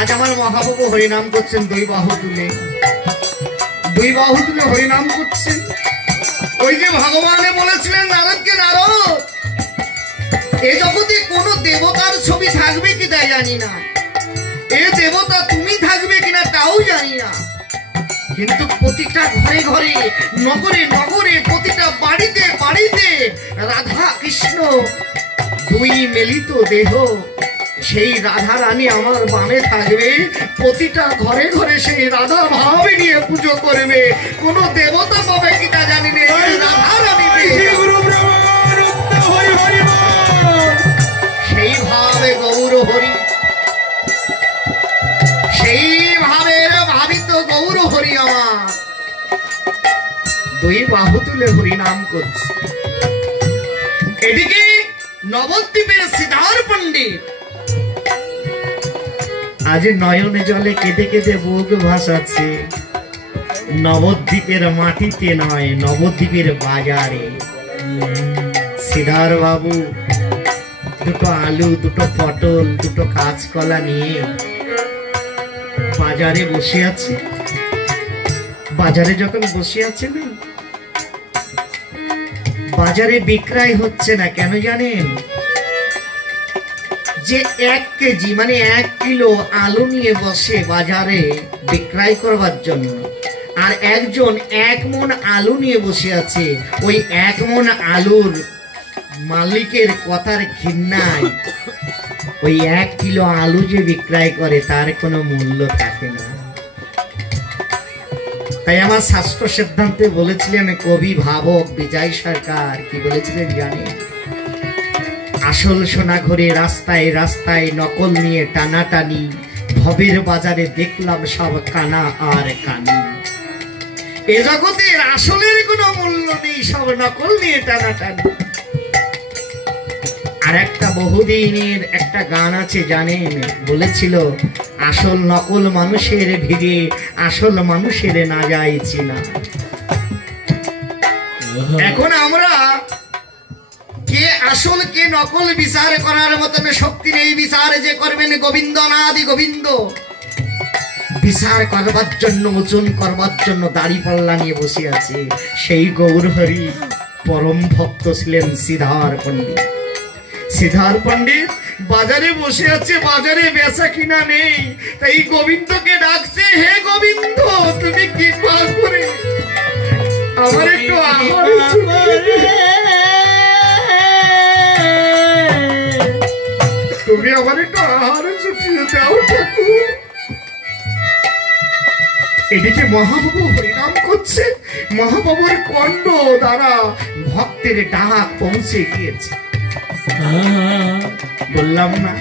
আজ আমার মহাপ্রভু হরিনাম করছেন দুই বাহু তুলে হরিনাম করছেন। ওই যে ভগবানে বলেছিলেন নারদকে, নারদ এ জগতে কোন দেবতার ছবি থাকবে কি তা জানি না, এ দেবতা তুমি থাকবে কিনা তাও জানি না, কিন্তু প্রতিটা ঘরে ঘরে নগরে নগরে প্রতিটা বাড়িতে বাড়িতে রাধা কৃষ্ণ দুই মিলিত দেহ, সেই রাধা রানী আমার বামে থাকবে, প্রতিটা ঘরে ঘরে সেই রাধা ভাবে নিয়ে পুজো করবে, কোন দেবতা পাবে কিনা জানি না, রাধা রানী সেইভাবে গৌর হরি, সেইভাবে ভাবিত গৌর হরি আমার দুই বাহু তুলে হরি নাম করছে। এদিকে নবদ্বীপের সিদ্ধার পণ্ডিত আজ নয়নে জলে কেঁদে কেঁদে বুক ভাসাচ্ছে, নবদ্বীপের মাটিতে নয়, নবদ্বীপের বাজারে। সিদ্ধার বাবু দুটো আলু, দুটো পটল, দুটো কাঁচকলা নিয়ে বাজারে বসে আছে। বাজারে যখন বসে আছে না, বাজারে বিক্রয় হচ্ছে না, কেন জানেন? যে 1 কেজি মানে 1 কিলো আলু নিয়ে বসে বাজারে বিক্রয় করবার জন্য, আর একজন 1 মণ আলু নিয়ে বসে আছে। ওই 1 মণ আলুর মালিকের কথার ঘৃণায় ওই 1 কিলো আলু যে বিক্রয় করে তার কোনো মূল্য থাকে না। তাই আমার শাস্ত্র সিদ্ধান্তে বলেছিলেন কবি ভাবক বিজয় সরকার, কি বলেছিলেন জানেন? আসল সোনা ঘরে রাস্তায় রাস্তায় নকল নিয়ে টানাটানি, ভবের বাজারে দেখলাম সব কানা আর কানি। এ জগতের আসলের কোনো মূল্য নেই, সব নকল নিয়ে টানাটানি। আর একটা বহুদিনের একটা গান আছে জানেন, বলেছিল আসল নকল মানুষের ভিড়ে আসল মানুষের না যাইছি না। এখন আমরা কে আসল কে নকল বিচার করার মতন শক্তি নেই। বিচার যে করবেন গোবিন্দ অনাদি গোবিন্দ, বিচার করবার জন্য ওজন করবার জন্য দাড়ি পাল্লা নিয়ে বসে আছে সেই গৌর হরি। পরম ভক্ত ছিলেন সিদ্ধার পণ্ডিত। সিদ্ধার পণ্ডিত বাজারে বসে আছে, বাজারে বেচা কিনা নেই, তাই গোবিন্দকে ডাকছে, হে গোবিন্দ তুমি কৃপা করে আমার একটু আহার, তুমি আমার একটু আহার জুটিয়ে দাও ঠাকুর। এদিকে মহাপ্রভু হরিনাম করছে, মহাপ্রভুর কণ্ঠ দ্বারা ভক্তের ডাক পৌঁছে গিয়েছে। বললাম না,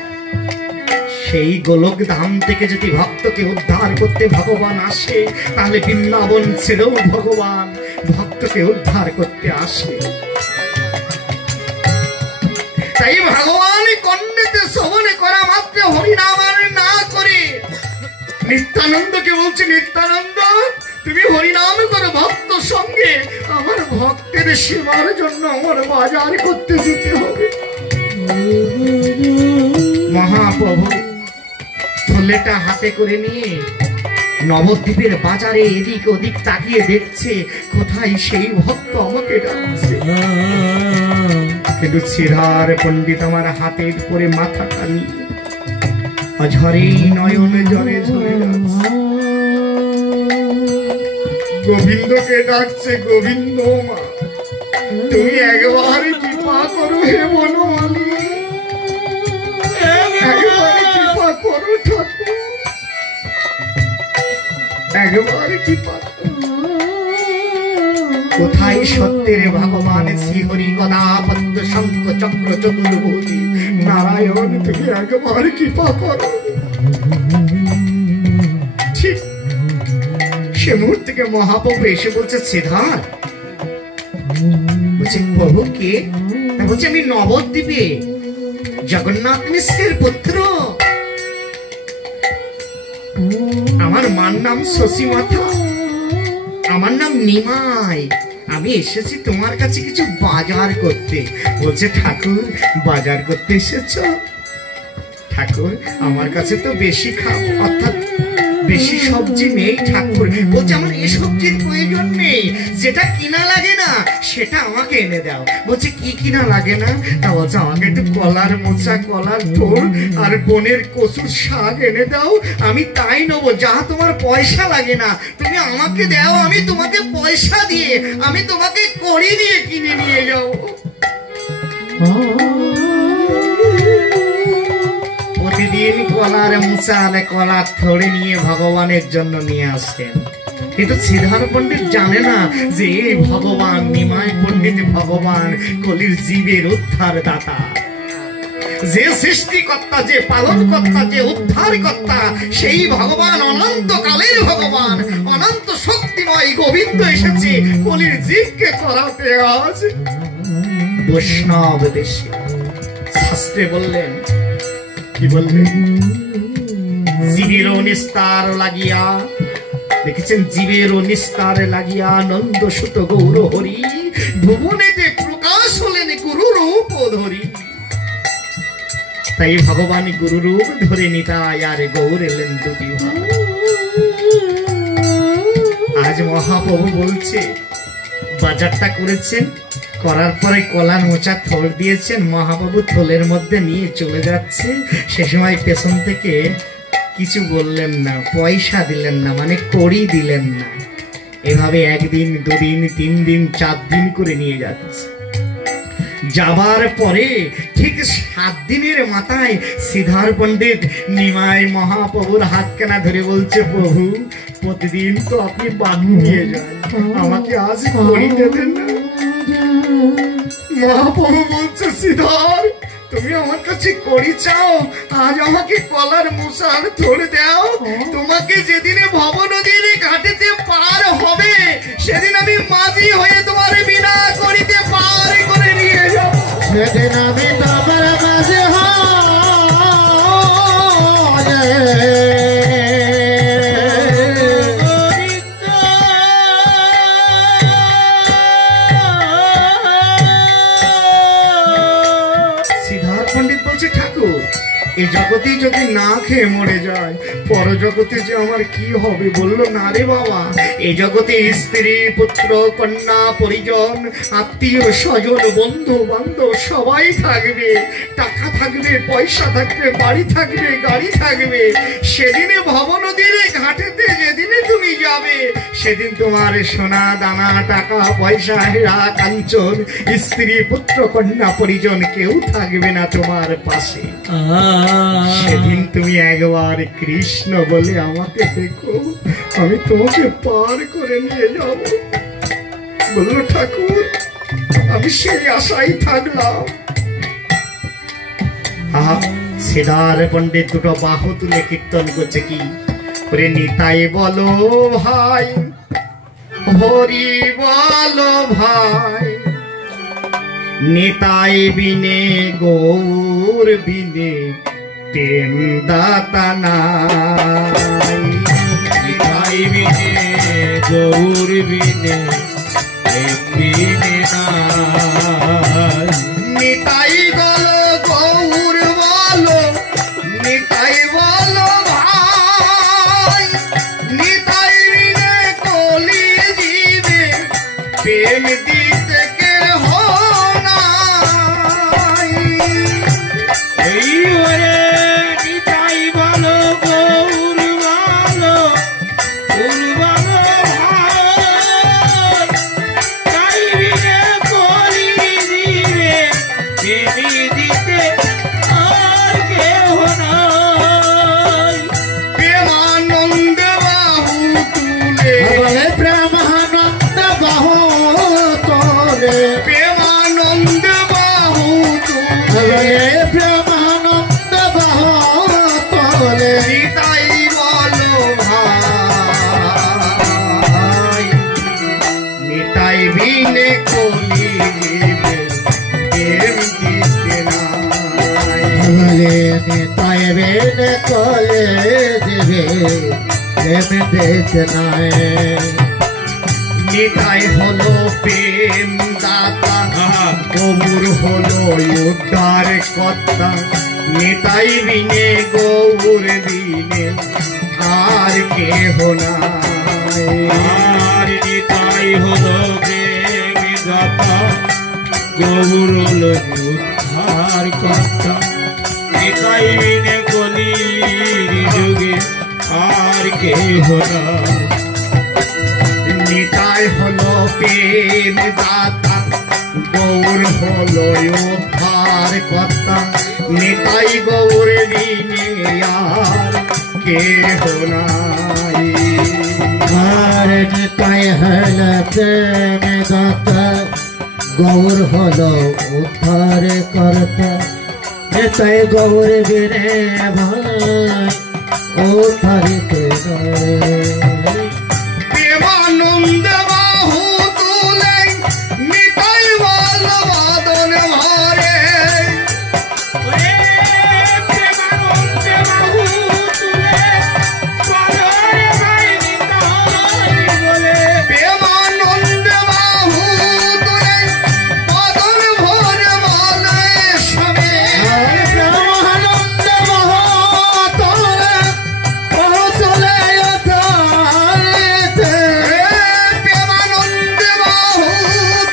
সেই গোলক ধাম থেকে যদি ভক্তকে উদ্ধার করতে ভগবান আসে, তাহলে বৃন্দাবন ছেড়েও ভগবান ভক্তকে উদ্ধার করতে আসে। তাই ভগবান কর্ণেতে শ্রবণে করা মাত্র হরিনাম না করে নিত্যানন্দকে বলছে, নিত্যানন্দ তুমি হরিনাম করো ভক্ত সঙ্গে, আমার ভক্তের সেবার জন্য আমার বাজার করতে যেতে হবে। মহাপ্রভু থলেটা হাতে করে নিয়ে নবদ্বীপের বাজারে এদিক ওদিক তাকিয়ে দেখছে কোথায় সেই ভক্ত আমাকে ডাকছে। কিন্তু সিদ্ধার পণ্ডিত আমার হাতের পরে মাথা টানি ঝরে নয়নে জলে ঝরে যাচ্ছে। গোবিন্দকে ডাকছে, গোবিন্দ মা তুমি একবার কৃপা করো, হে বনমালী একবার কৃপা করো ঠাকুর, একবার কৃপা করো। কোথায় সত্যের ভগবান শ্রীহরি গদা পদ্ম শঙ্খ চক্র চতুর্ভুজী নারায়ণ তুমি একবার কৃপা করো। ঠিক সে মুহূর্তে মহাপ্রভু এসে বলছে, সিদ্ধার বলছে প্রভু কে? বলছে আমি নবদ্বীপে জগন্নাথ মিশ্রের পুত্র, আমার মার নাম শশী মাথা, আমার নাম নিমাই, আমি এসেছি তোমার কাছে কিছু বাজার করতে। বলছে ঠাকুর বাজার করতে এসেছো? ঠাকুর ঠাকুর আমার কাছে তো বেশি অর্থাৎ বেশি সবজি নেই ঠাকুর। বলছে আমার এই সবজির প্রয়োজন নেই, যেটা কিনা লাগে না সেটা আমাকে এনে দাও। বলছে কি কিনা লাগে না? তা বলছে আমাকে একটু কলার মোচা, কলার থোড় আর বনের কচুর শাক এনে দাও, আমি তাই নেবো। যা তোমার পয়সা লাগে না তুমি আমাকে দাও, আমি তোমাকে পয়সা দিয়ে আমি তোমাকে কড়ি দিয়ে কিনে নিয়ে যাও। প্রতিদিন কলার মোচা আর কলার থড়ে নিয়ে ভগবানের জন্য নিয়ে আসতেন। কিন্তু শ্রীধর পণ্ডিত জানে না যে এই ভগবান নিমাই পণ্ডিত ভগবান কলির জীবের উদ্ধার দাতা, যে সৃষ্টিকর্তা, যে পালন কর্তা, যে উদ্ধার কর্তা, সেই ভগবান অনন্তকালের ভগবান, অনন্ত শক্তিময় গোবিন্দ এসেছে কলির জীবকে করাতে আজ বৈষ্ণব দেশে। শাস্ত্রে বললেন, কি বললেন? জীবের নিস্তার লাগিয়া, দেখেছেন, জীবের নিস্তার লাগিয়া নন্দ সুত গৌর হরি ভুবনেতে প্রকাশ হলেন গুরু রূপ ধরি। তাই ভগবান গুরু রূপ ধরে নিতাই আর গৌর এলেন দুটি ভাই। আজ মহাপ্রভু বলছে বাজারটা করেছেন, করার পরে কলার মোচা থোড় দিয়েছেন, মহাপ্রভু থলের মধ্যে নিয়ে চলে যাচ্ছে। সে সময় পেছন থেকে কিছু বললেন না, পয়সা দিলেন না, মানে কড়ি দিলেন না। এভাবে একদিন, দুদিন, 3 দিন, 4 দিন করে নিয়ে যাচ্ছে। যাবার পরে ঠিক 7 দিনের মাথায় শ্রীধর পণ্ডিত নিমাই মহাপ্রভুর হাতখানা ধরে বলছে, প্রভু প্রতিদিন তো আপনি বাড়ি নিয়ে যান, আমাকে আজ কড়ি দেবেন না? মহাপ্রভু বলছে, শ্রীধর তুমি আমার কাছে কড়ি চাও, আজ আমাকে কলার মোচার থোড় দাও। তোমাকে যেদিনে ভব নদীর ঘাটেতে পার হবে সেদিন আমি মাঝি হয়ে তোমার বিনা করিতে পার করে নিয়ে যাব। সেদিন আমি তোমার মাঝে এই জগতে যদি না খেয়ে মরে যায় পর জগতে যে আমার কি হবে? বললো, না রে বাবা, এই জগতে স্ত্রী, পুত্র, কন্যা, পরিজন, আত্মীয় স্বজন, বন্ধু বান্ধব সবাই থাকবে, টাকা থাকবে, পয়সা থাকবে, বাড়ি থাকবে, গাড়ি থাকবে। সেদিনে ভব নদীর ঘাটেতে যেদিনে তুমি যাবে সেদিন তোমার সোনা দানা, টাকা পয়সা, হীরা কাঞ্চন, স্ত্রী, পুত্র, কন্যা, পরিজন কেউ থাকবে না তোমার পাশে। সেদিন তুমি একবার কৃষ্ণ বলে আমাকে দেখো, আমি তোমাকে পার করে নিয়ে যাব। বললো, ঠাকুর আমি সেই আশাই থাকলাম। শ্রীধর পণ্ডিত দুটো বাহু তুলে কীর্তন করছে, কি করে? নিতাই বলো ভাই, হরি বলো ভাই, নিতাই বিনে গৌর বিনে প্রেম দাতা নাই। নিতাই বিনে গৌর বিনে প্রেম বিনে নাই। নিতাই বলো গৌর বলো, নিতাই বলো ভাই, নিতাই বিনে কলি জীবে প্রেম দিতে কেহ নাই। এই ওরে নিতাই বলো গৌর বলো, গৌর বলো ভাই, তাই বিনে কলি দিবে প্রেম দিতে আর কেহ নাই। প্রেমানন্দ বাহু তুলে, প্রেমানন্দ বাহু তোলে, প্রেমানন্দ বাহু তোলে, প্রেমানন্দ বাহু তোলে। নিতাই বলো ভাই, নিতাই বিনে কলি দিবে প্রেম দিতে নাই। নিতাই বিনে কলি দিবে প্রেম দিতে নাই। নিতাই হলো প্রেম দাতা, গৌর হলো উদ্ধার কর্তা। নিতাই বিনে গৌর বিনে আর কেহ নাই। আর নিতাই হলো প্রেম দাতা, গৌর হলো উদ্ধার কর্তা। নিতাই বিনে কলির যুগে আর কেহ নাই। নিতাই হলো প্রেম দাতা, গৌর হলো উদ্ধার কর্তা। নিতাই গৌর বিনে আর কেহ নাই। আর নিতাই হল প্রেম দাতা, গৌর হল উদ্ধার কর্তা। নিতাই গৌর বিনে ভাই উদ্ধারিতে প্রেমানন্দ বাহু তুলে নিতাই বল বাদন ভরে। প্রেমানন্দ বাহু তুলে বাদন ভরে বলে সবে। প্রেমানন্দ মহাতলে পৌঁছলে উদ্ধারিতে। প্রেমানন্দ বাহু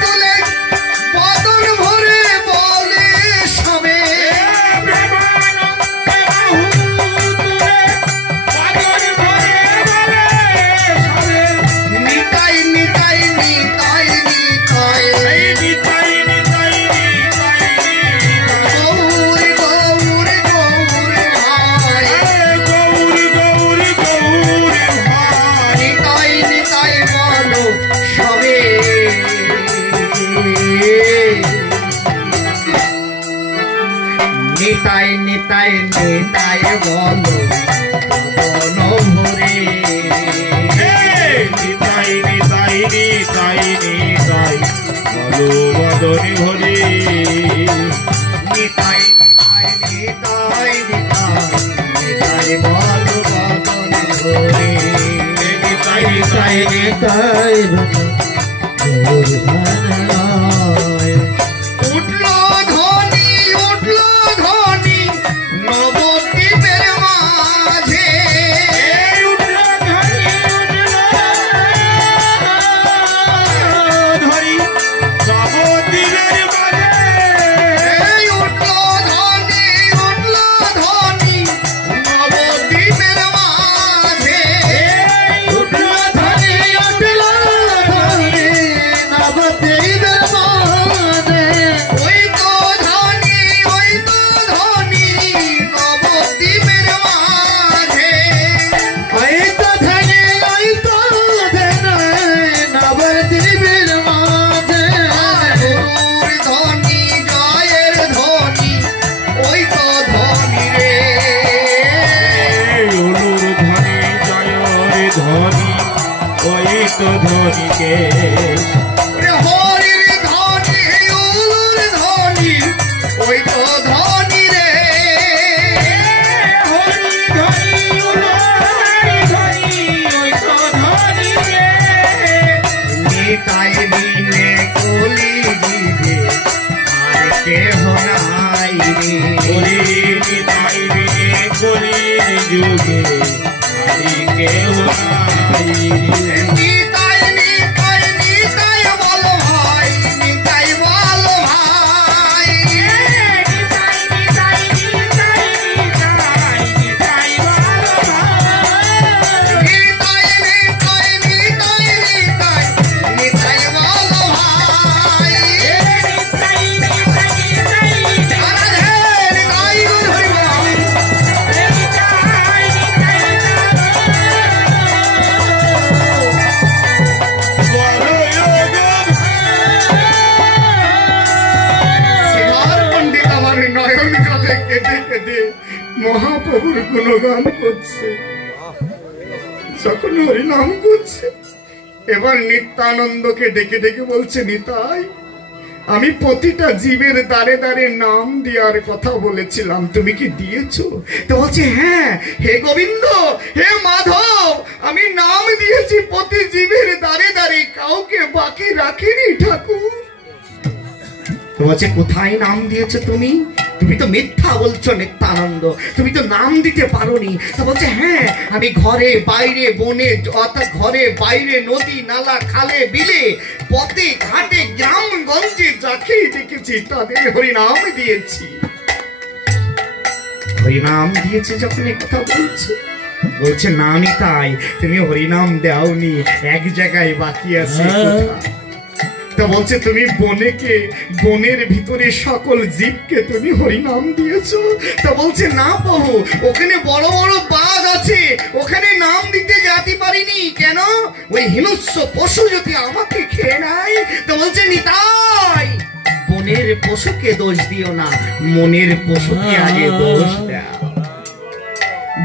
তুলে বাদন ভরে বলে সবে। নিতাই নিতাই নিতাই নিতাই গৌর গৌর গৌর ভাই। নিতাই নিতাই বলো সবে। নিতাই নিতাই নিতাই বলো বদন ভরে। নিতাই নিতাই নিতাই নিতাই বলো বদনে ভরে। নিতাই নিতাই নিতাই নিতাই নিতাই বলো বদন ভরে। নিতাই নিতাই নিতাই গৌর ভাই। উঠলো ধ্বনি নবদ্বীপের মাঝে। ধরি নবদ্বীপের মাঝে। এই উঠলো ধ্বনি নবদ্বীপের মাঝে। উঠলো ধ্বনি নবদ্বীপের মাঝে। ওই তো ধ্বনি নবদ্বীপের মাঝে। ওই তো ধ্বনি নবদ্বীপের মাঝে। গুরুর ধ্বনি জয়ের ধ্বনি ওই তো ধ্বনি রে। উলুর ধ্বনি জয়ের ধ্বনি ওই তো ধ্বনিকে। ওরে হরির ধ্বনি উলুর ধ্বনি ওই তো ধ্বনি রে। নিতাই বিনে কলি জীবে আর কেহ নাই রে। নিতাই বিনে কলির যুগে আদি কেহ নাই। নিতাই নিতাই নিতাই বলো ভাই, নিতাই বলো ভাই। নিতাই নিতাই নিতাই নিতাই নিতাই বলো ভাই। রাধে নিতাই গৌর হরি বল। শ্রীধর পণ্ডিত আমার নয়ন জলে কেটে কেটে মহাপ্রভুর গুণগান করছে, যখন হরিনাম করছে। এবার নিত্যানন্দকে ডেকে ডেকে বলছে, নিতাই আমি প্রতিটা জীবের দ্বারে দ্বারে নাম দেওয়ার কথা বলেছিলাম, তুমি কি দিয়েছো? তো বলছে, হ্যাঁ হে গোবিন্দ, হে মাধব, আমি নাম দিয়েছি প্রতি জীবের দ্বারে দ্বারে, কাউকে বাকি রাখিনি ঠাকুর। তো বলছে, কোথায় নাম দিয়েছো তুমি? তুমি তো মিথ্যা বলছো নিত্যানন্দ, তুমি তো নাম দিতে পারোনি। তা বলছে হ্যাঁ, আমি ঘরে বাইরে বনে, অর্থাৎ ঘরে বাইরে নদী নালা খালে বিলে পথে ঘাটে গ্রাম গঞ্জে যাকেই দেখেছি তাদের হরিনাম দিয়েছি। হরিনাম দিয়েছে যখন এ কথা বলছে, বলছে না নিতাই, তুমি হরিনাম দাওনি, এক জায়গায় বাকি আছে। তা বলছে তুমি বনেকে, বনের ভিতরে সকল জীবকে তুমি হরিনাম দিয়েছো। তা বলছে না প্রভু, ওখানে বড় বড় বাঘ আছে, ওখানে নাম দিতে যেতে পারিনি। কেন? ওই হিংস্র পশু যদি আমাকে খেয়ে নেয়। তা বলছে নিতাই, বনের পশুকে দোষ দিও না, মনের পশুকে আগে দোষ দাও।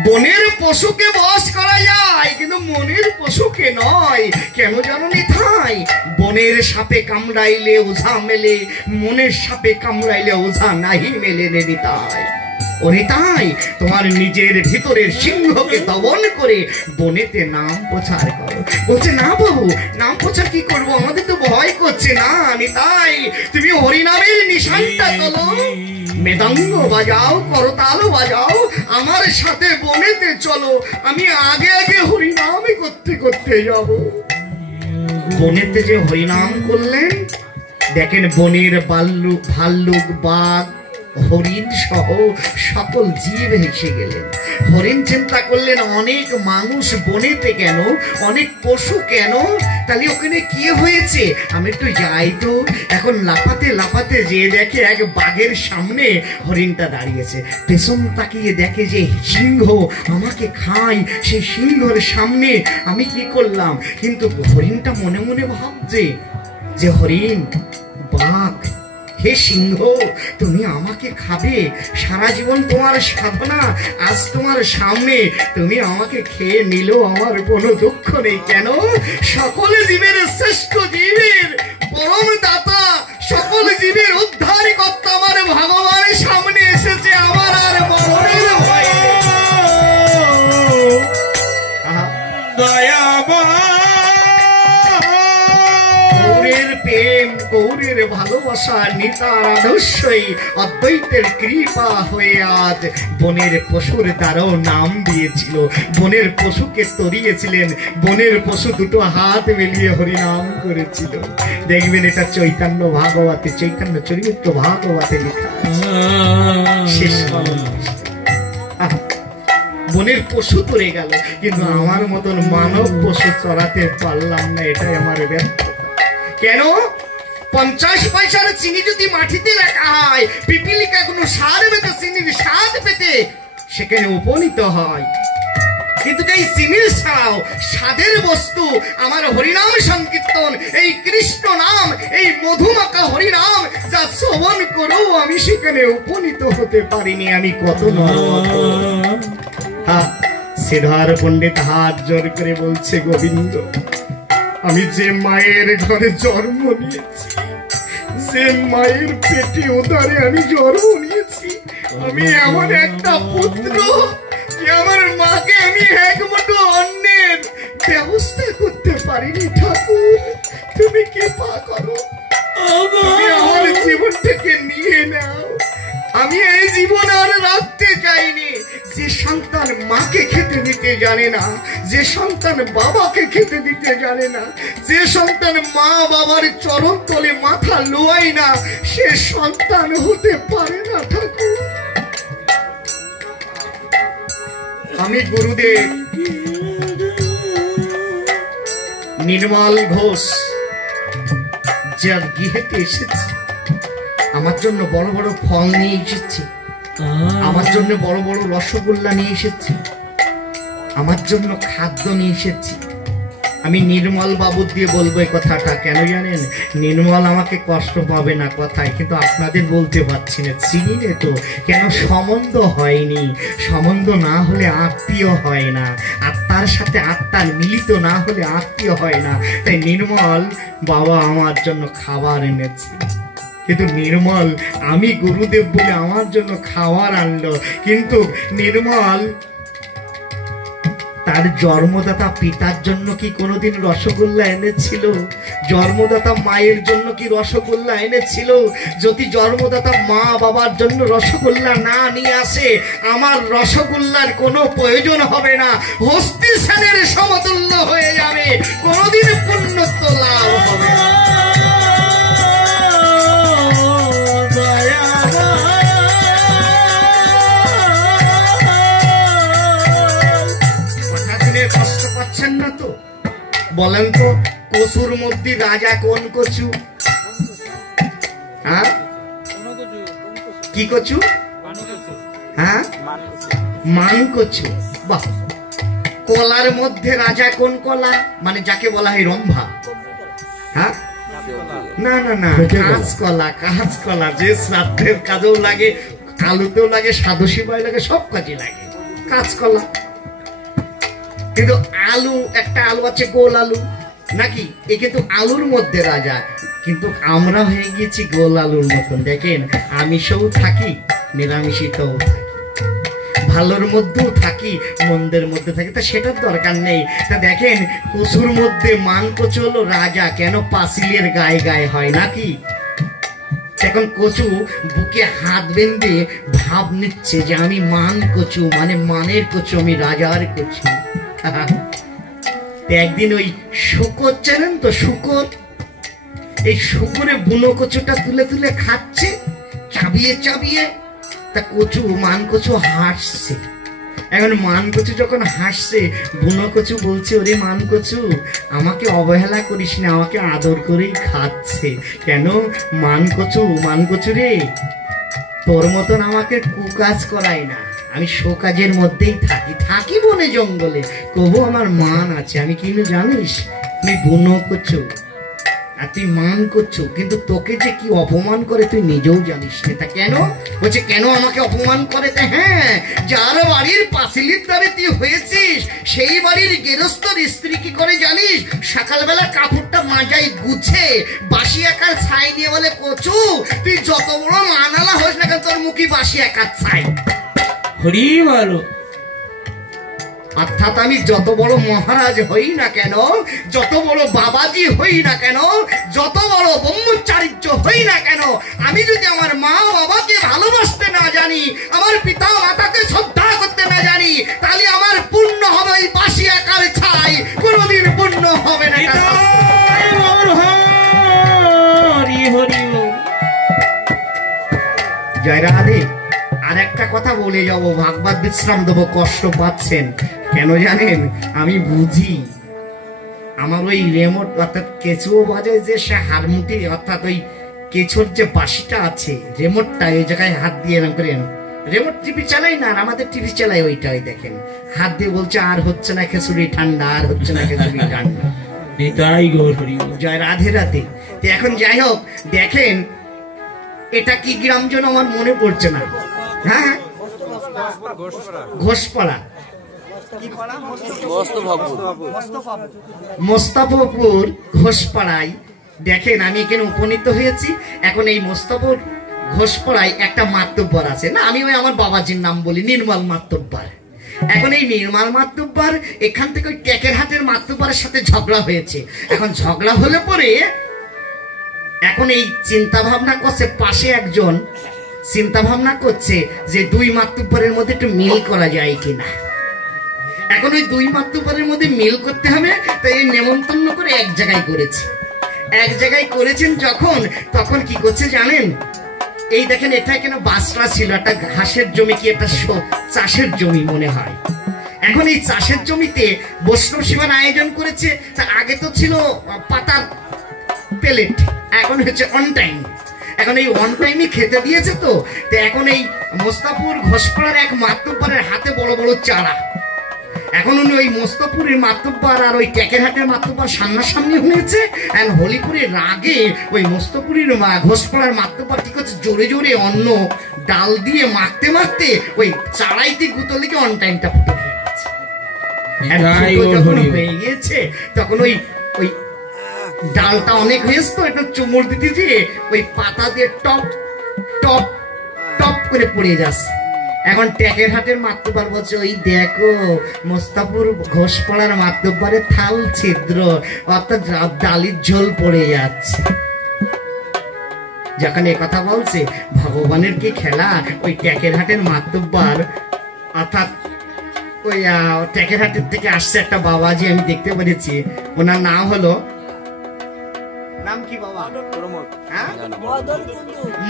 বনের পশুকে বশ করা যায়, কিন্তু মনের পশুকে নয়। কেন জানো নিতাই? বনের সাপে কামড়াইলে ওঝা মেলে, মনের সাপে কামড়াইলে ওঝা নাহি মেলে রে নিতাই। ও নিতাই, তোমার নিজের ভিতরের সিংহকে দমন করে বনেতে নাম প্রচার করো। বলছে না বাবু, নাম প্রচার কি করবো, আমাদের তো ভয় করছে। না নিতাই, তুমি হরিনামের নিশানটা তোলো, মৃদঙ্গ বাজাও, করতাল বাজাও, আমার সাথে বনেতে চলো, আমি আগে আগে হরিনাম করতে করতে যাব। বনেতে যে হরিনাম করলেন, দেখেন বনের ভাল্লুক বাঘ হরিণ সহ সকল জীব হেসে গেলেন। হরিণ চিন্তা করলেন অনেক মানুষ বনেতে কেন, অনেক পশু কেন, তাহলে ওখানে কি হয়েছে, আমি একটু যাই তো। এখন লাফাতে লাফাতে যে দেখে এক বাঘের সামনে হরিণটা দাঁড়িয়েছে, পেছন তাকিয়ে দেখে যে সিংহ আমাকে খায়, সেই সিংহের সামনে আমি কি করলাম। কিন্তু হরিণটা মনে মনে ভাবছে যে হরিণ, বাঘ, হে সিংহ, তুমি আমাকে খাবে, সারা জীবন তোমার সাধনা, আজ তোমার সামনে তুমি আমাকে খেয়ে নিলেও আমার কোনো দুঃখ নেই। কেন? সকল জীবের শ্রেষ্ঠ জীবের পরম দাতা, সকল জীবের উদ্ধারী কর্তা আমার ভগবানের সামনে এসেছে, আমার আর মরণের ভয় নেই। গৌরের প্রেম, গৌরের ভালোবাসা, নিতার আদর্শই অদ্বৈতের কৃপা হয়ে আজ বনের পশুর দ্বারাও নাম দিয়েছিল। বনের পশুকে তরিয়েছিলেন, বনের পশু দুটো হাত মিলিয়ে হরিনাম করেছিল। দেখবেন এটা চৈতন্য ভাগবতে, চৈতন্য চরিত্র ভাগবতে লেখা আছে। শেষ বনের পশু তরে গেল, কিন্তু আমার মতন মানব পশু চড়াতে পারলাম না, এটাই আমার ব্যর্থতা। কেন? 50 পয়সার চিনি যদি মাটিতে রাখা হয়, পিপিলিকা কোনো সার পেতে চিনির স্বাদ পেতে সেখানে উপনীত হয়, কিন্তু এই চিনির ছাড়াও স্বাদের বস্তু আমার হরিনাম সংকীর্তন, এই কৃষ্ণ নাম, এই মধুমাখা হরিনাম যা শ্রবণ করেও আমি সেখানে উপনীত হতে পারিনি। আমি কত শ্রীধর পণ্ডিত হাত জোর করে বলছে, গোবিন্দ, আমি যে মায়ের ঘরে জন্ম নিয়েছি, যে মায়ের পেটে উদারে আমি জন্ম নিয়েছি, আমি এমন একটা পুত্র যে আমার মাকে আমি এক মুঠো অন্নের ব্যবস্থা করতে পারিনি। ঠাকুর, তুমি কৃপা করো, তুমি আমার জীবনটাকে নিয়ে নাও। আমি এই জীবন আর রাখতে চাইনি। যে সন্তান মাকে খেতে দিতে জানে না, যে সন্তান বাবাকে খেতে দিতে জানে না, যে সন্তান মা বাবার চরণ তলে মাথা লোয়ায় না, সে সন্তান হতে পারে না। ঠাকুর, আমি গুরুদেব নির্মল ঘোষ যার গৃহেতে এসেছি, আমার জন্য বড় বড় ফল নিয়ে এসেছি, আমার জন্য বড় বড় রসগোল্লা নিয়ে এসেছি, আমার জন্য খাদ্য নিয়ে এসেছি। আমি নির্মল বাবু দিয়ে বলবো এই কথাটা, কেন জানেন? নির্মল আমাকে কষ্ট পাবে না কথায়, কিন্তু আপনাদের বলতে পারছি না, চিনি না তো। কেন? সম্বন্ধ হয়নি, সম্বন্ধ না হলে আত্মীয় হয় না, আত্মার সাথে আত্মার মিলিত না হলে আত্মীয় হয় না। তাই নির্মল বাবা আমার জন্য খাবার এনেছে, কিন্তু নির্মল আমি গুরুদেব বলে আমার জন্য খাবার আনলো, কিন্তু নির্মল তার জন্মদাতা পিতার জন্য কি কোনোদিন রসগোল্লা এনেছিল? জন্মদাতা মায়ের জন্য কি রসগোল্লা এনেছিল? যদি জন্মদাতা মা বাবার জন্য রসগোল্লা না নিয়ে আসে, আমার রসগোল্লার কোনো প্রয়োজন হবে না, হস্তি সেনের সমতুল্য হয়ে যাবে, কোনোদিন পুণ্যত্ব লাভ হবে না। কষ্ট পাচ্ছেন না তো? বলেন তো, কচুর মধ্যে রাজা কোন কচু? হ্যাঁ, কি কচু? হ্যাঁ, মান কচু। বাহ। কলার মধ্যে রাজা কোন কলা? মানে যাকে বলা হয় রম্ভা। হ্যাঁ, না না না, কাঁচকলা। কাঁচকলা যে শ্রাদ্ধের কাজেও লাগে, আলুতেও লাগে, সাদসিবাই লাগে, সব কাজে লাগে কাঁচকলা। কিন্তু আলু, একটা আলু আছে গোল আলু, নাকি? এ কিন্তু আলুর মধ্যে রাজা, কিন্তু আমরা হয়ে গেছি গোল আলুর মতন। দেখেন, আমিষও থাকি, নিরামিষিতেও থাকি, ভালোর মধ্যেও থাকি, মন্দের মধ্যে থাকি, তা সেটার দরকার নেই। তা দেখেন, কচুর মধ্যে মান কচু হলো রাজা, কেন? পাঁচিলের গায়ে গায়ে হয়, নাকি? এখন কচু বুকে হাত বেঁধে ভাব নিচ্ছে যে আমি মান কচু, মানে মানের কচু, আমি রাজার কচু। একদিন ওই শুকর, জানেন তো শুকর, এই শুকরে বুনো কচুটা তুলে তুলে খাচ্ছে, চাবিয়ে চাবিয়ে। তা কচু, মান কচু হাসছে। এখন মান কচু যখন হাসছে, বুনো কচু বলছে, ওরে মান কচু, আমাকে অবহেলা করিস না, আমাকে আদর করেই খাচ্ছে। কেন? মান কচু রে, তোর মতন আমাকে কুকাজ করাই না, আমি শোকাজের মধ্যেই থাকি বনে জঙ্গলে, কবু আমার মান আছে। আমি কিন্তু জানিস, তুই বুনো কচু আর তুই মান করছো, কিন্তু তোকে যে কি অপমান করে তুই নিজেও জানিস না। তা কেন? বলছে, কেন আমাকে অপমান করে? হ্যাঁ, যার বাড়ির পাঁচিলের দ্বারে তুই হয়েছিস, সেই বাড়ির গেরস্তর স্ত্রী কি করে জানিস? সকালবেলা কাপড়টা মাজায় গুছে বাসি একার ছাই নিয়ে বলে, কচু তুই যত বড় মানালা হোস না কেন, তোর মুখে বাসি একার ছাই। হরি বলো। অর্থাৎ আমি যত বড় মহারাজ হই না কেন, যত বড় বাবাজি হই না কেন, যত বড় ব্রহ্মচারিত্য হই না কেন, আমি যদি আমার মা বাবাকে ভালোবাসতে না জানি, আমার পিতা মাতাকে শ্রদ্ধা করতে না জানি, তাহলে আমার পুণ্য হবে ওই বাসি আকার ছাই, কোনোদিন পুণ্য হবে না। জয় রাধে। আর একটা কথা বলে যাব, ভাগবত বিশ্রাম দেবো, কষ্ট পাচ্ছেন কেন জানেন? আমি বুঝি, আমার ওই রেমোট অর্থাৎ কেঁচুও বাজায় যে সে হারমুটি, অর্থাৎ ওই কেঁচোর যে বাঁশিটা আছে, রেমোটটা ওই জায়গায় হাত দিয়ে এরকম করেন, রেমোট টিভি চালাই না, আর আমাদের টিভি চালাই ওইটা, ওই দেখেন হাত দিয়ে বলছে, আর হচ্ছে না খিচুড়ি ঠান্ডা, আর হচ্ছে না খিচুড়ি ঠান্ডা। জয় রাধে রাধে। এখন যাই হোক, দেখেন এটা কি গ্রাম যেন আমার মনে পড়ছে না। হ্যাঁ, ঘোষপাড়া, মোস্তাফাপুর ঘোষপাড়ায়। দেখেন, আমি এখানে উপনীত হয়েছি। এখন এই মোস্তাফাপুর ঘোষপাড়ায় একটা মাতব্বর আছে, না আমি ওই আমার বাবাজির নাম বলি, নির্মল মাতব্বর। এখন এই নির্মল মাতব্বর এখান থেকে ওই টেকের হাটের মাতব্বরের সাথে ঝগড়া হয়েছে। এখন ঝগড়া হলে পরে এখন এই চিন্তা ভাবনা করছে, পাশে একজন চিন্তা ভাবনা করছে যে দুই মাতব্বরের মধ্যে একটু মিল করা যায় কিনা। এখন ওই দুই মাতব্বরের মধ্যে মিল করতে হবে, তাই এই নেমন্তন্ন করে এক জায়গায় করেছে। এক জায়গায় করেছেন যখন, তখন কি করছে জানেন? এই দেখেন, এটা কেন বাসরা ছিল, একটা ঘাসের জমি, কি একটা চাষের জমি মনে হয়। এখন এই চাষের জমিতে বৈষ্ণব সেবার আয়োজন করেছে। তা আগে তো ছিল পাতার প্লেট, এখন হচ্ছে অন টাইম। এখন এই অন টাইমই খেতে দিয়েছে। তো এখন এই মোস্তাফাপুর ঘোষপাড়ার এক মাতব্বরের হাতে বড় বড় চারা। এখন উনি ওই মোস্তাফাপুরের মাতব্বর আর ওই টেকেরহাটের মাতব্বর সামনাসামনি হয়েছে। এখন হলিপুরের রাগে ওই মোস্তাফাপুরের ঘোষপাড়ার মাতব্বর কি করছে, জোরে জোরে অন্ন ডাল দিয়ে মাখতে মাখতে ওই চারাইতে গুতলিকে অন টাইমটা ফুটে গেছে। যখন হয়ে গিয়েছে, তখন ওই ওই ডালটা অনেক হয়েছে, তো এটা চুমুর দিতে যে ওই পাতা দিয়ে টপ টপ টপ করে পড়ে যাচ্ছে। এখন ট্যাকের হাটের মাতব্বর বলছে ওই দেখো মোস্তাপুর ঘোষপাড়ার মাতব্বরের থাল ছিদ্র, অর্থাৎ ডালির ঝোল পড়ে যাচ্ছে। যখন এ কথা বলছে ভগবানের কি খেলা, ওই ট্যাকের হাটের মাতব্বর অর্থাৎ ওই ট্যাকের হাটের থেকে আসছে একটা বাবাজি, আমি দেখতে পেরেছি। ওনার নাম হলো, নাম কি বাবা? হ্যাঁ?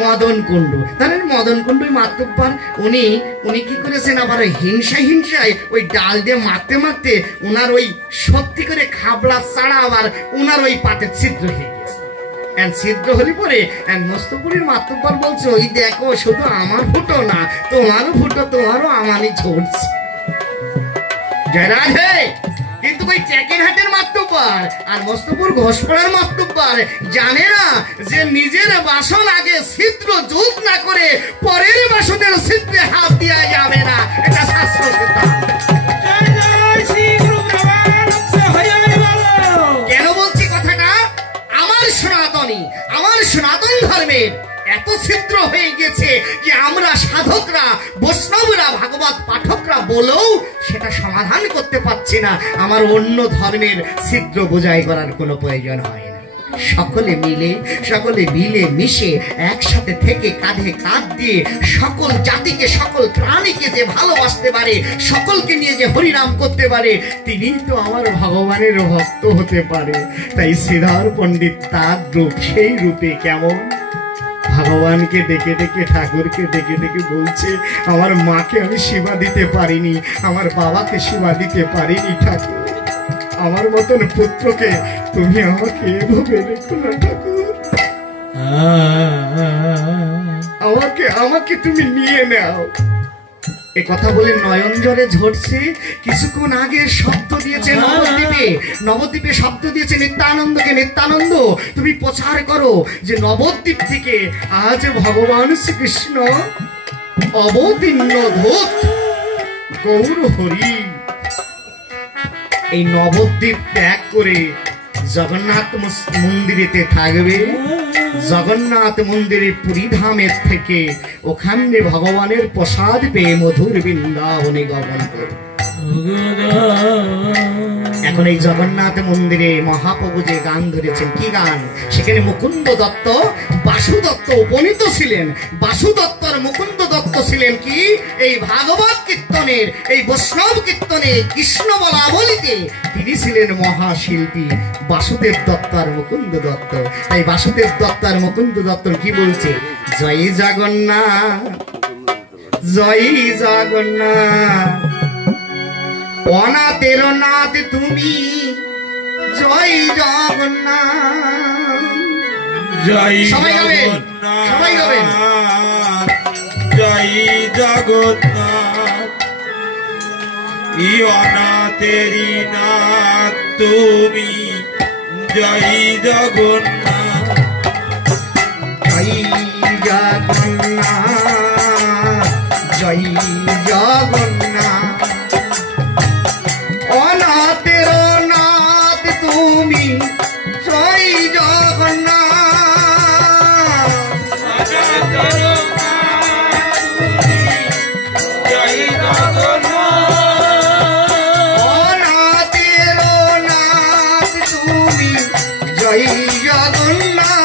মদন কুণ্ডু। তাহলে মদন কুণ্ডু মাতব্বর উনি কি করেছেন, আবার হিংসায় ওই ডাল দিয়ে মারতে মারতে ওনার ওই সত্যি করে খাবলা ছাড়া আবার ওনার ওই পাটের ছিদ্র হয়ে গেছে। ছিদ্র হলে পরে মস্তপুরীর মাতব্বর বলছে ওই দেখো শুধু আমার ফুটো না, তোমারও ফুটো, তোমারও আমারই ঝরছে। জয়রাজ হে, কিন্তু ওই ট্যাকের হাটের মাতব্বর আর মস্তপুর ঘোষপাড়ার মাতব্বর জানে না যে নিজের বাসন আগে ছিদ্র জুত না করে পরের বাসনের ছিদ্রে হাত দেওয়া যাবে না, এটা শাস্ত্র সিদ্ধান্ত। কেন বলছি কথাটা? আমার সনাতন ধর্মের এত ছিদ্র হয়ে গেছে যে আমরা সাধকরা, বৈষ্ণবরা, ভাগবত পাঠকরা বলেও সেটা সমাধান করতে পারছি না। আমার অন্য ধর্মের ছিদ্র বোঝাই করার কোনো প্রয়োজন হয় না। সকলে মিলে মিশে একসাথে থেকে কাঁধে কাঁধ দিয়ে সকল জাতিকে, সকল প্রাণীকে যে ভালোবাসতে পারে, সকলকে নিয়ে যে হরিনাম করতে পারে, তিনি তো আমার ভগবানের ভক্ত হতে পারে। তাই শ্রীধর পণ্ডিত তার রূপ, সেই রূপে কেমন ভগবানকে ডেকে ডেকে, ঠাকুরকে ডেকে ডেকে বলছে আমার মাকে আমি সেবা দিতে পারিনি, আমার বাবাকে সেবা দিতে পারিনি, ঠাকুর আমার মতন পুত্রকে তুমি আমাকে এভাবে রেখো না ঠাকুর, আমাকে তুমি নিয়ে নাও। এ কথা বলে নয়ন জলে ঝরছে। কিছুক্ষণ আগে শব্দ দিয়েছে নবদ্বীপে শব্দ দিয়েছে নিত্যানন্দকে, নিত্যানন্দ তুমি প্রচার করো যে নবদ্বীপ থেকে আজ ভগবান শ্রীকৃষ্ণ অবতীর্ণ ধূত গৌর হরি এই নবদ্বীপ ত্যাগ করে জগন্নাথ মন্দিরেতে থাকবে। জগন্নাথ মন্দিরে পুরীধামের থেকে ওখানে ভগবানের প্রসাদ পেয়ে মধুর বৃন্দাবনে গমন করবে। এখন এই জগন্নাথ মন্দিরে মহাপ্রভু যে গান ধরেছেন, কি গান? সেখানে মুকুন্দ দত্ত, বাসু দত্ত উপনীত ছিলেন। বাসু দত্তর মুকুন্দ দত্ত ছিলেন কি এই ভাগবত কীর্তনের, এই বৈষ্ণব কীর্তনে কৃষ্ণ বলাবলিতে তিনি ছিলেন মহাশিল্পী বাসুদেব দত্ত আর মুকুন্দ দত্ত। তাই বাসুদেব দত্ত আর মুকুন্দ দত্ত কি বলছে? জয় জগন্নাথ, জয় জগন্নাথ, অনাথের নাথ তুমি, জয় জগন্নাথ, জয় সবাই গাবেন, সবাই গাবেন, জয় জগন্নাথ, অনাথেরি নাথ তুমি, জয় জগন্নাথ, জয় জগন্নাথ, জয় জগন্নাথ, অনাথের নাথ তুমি, জয় জগন্নাথ, অনাথের নাথ তুমি, জয় জগন্নাথ,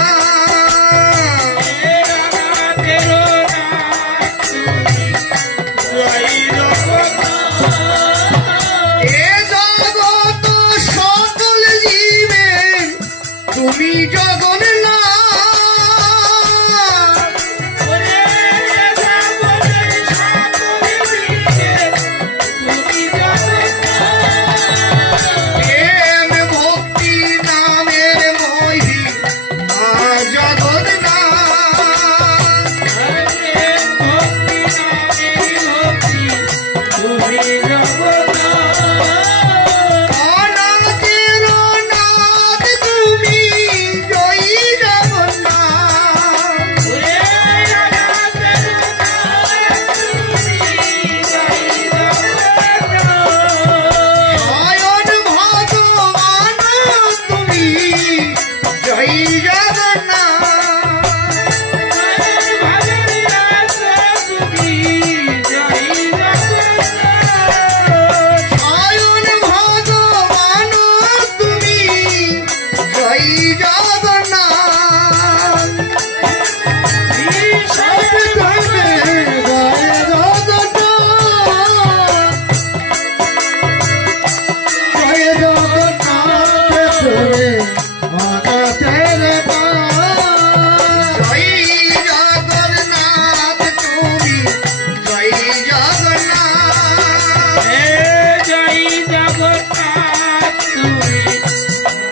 জগন্নাথ তুমি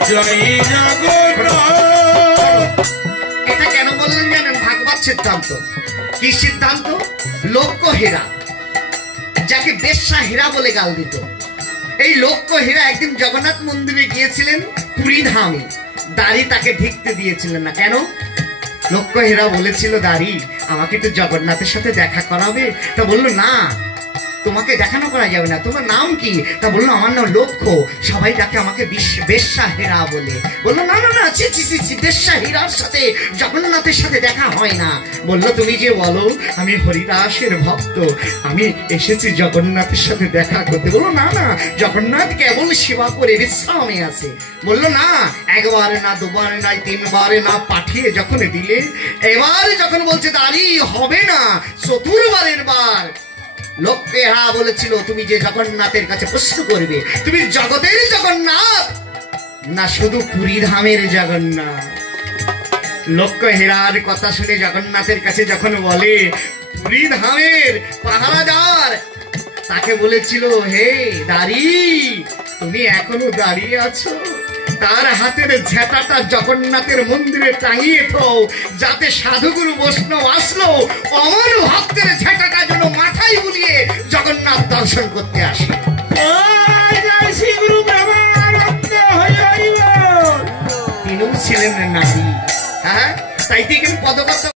জয় জগন্নাথ। এটা কেন বললেন জানেন? ভাগবত সিদ্ধান্ত। কি সিদ্ধান্ত? লক্ষ্য হীরা, যাকে বেশ্যা হীরা বলে গাল দিত, এই লক্ষ্য হীরা একদিন জগন্নাথ মন্দিরে গিয়েছিলেন পুরী ধামে। দাড়ি তাকে ঢেকতে দিয়েছিলেন না। কেন? লক্ষ্য হীরা বলেছিল, দাড়ি আমাকে একটু জগন্নাথের সাথে দেখা করাবে। তা বললো, না তোমাকে দেখানো করা যাবে না। তোমার নাম কি? তা বললো, আমার নাম লক্ষ্য, সবাই ডাকে আমাকে বেশ্যা হীরা বলে। বললো, না না না, ছি ছি ছি ছি, বেশ্যা হীরার সাথে জগন্নাথের সাথে দেখা হয় না। বললো, তুমি যে বলো আমি হরিদাসের ভক্ত, আমি এসেছি জগন্নাথের সাথে দেখা করতে। বললো, না না, জগন্নাথ কেবল সেবা করে বিশ্রামে আছে। বললো, না, একবারে না, দুবারে না, তিনবারে না, পাঠিয়ে যখন দিলে, এবার যখন বলছে দাঁড়ি হবে না, চতুর্বারের বার। লোককে হা বলেছিল, তুমি যে জগন্নাথের কাছে প্রশ্ন করবে, তুমি জগতের জগন্নাথ না শুধু পুরী ধামের জগন্নাথ? লক্ষ্য হীরার কথা শুনে জগন্নাথের কাছে যখন বলে, পুরী ধামের পাহারাদার তাকে বলেছিল, হে দাঁড়ি তুমি এখনো দাঁড়িয়ে আছো? তার হাতের ঝেঁটাটা জগন্নাথের মন্দিরে টাঙিয়ে থাও, যাতে সাধুগুরু বৈষ্ণব আসলো অমর ভক্তের ঝেঁটাটা যেন মাথায় বুলিয়ে জগন্নাথ দর্শন করতে আসে। তিনিও ছিলেন নারী। হ্যাঁ, তাই তিনি পদকর্তা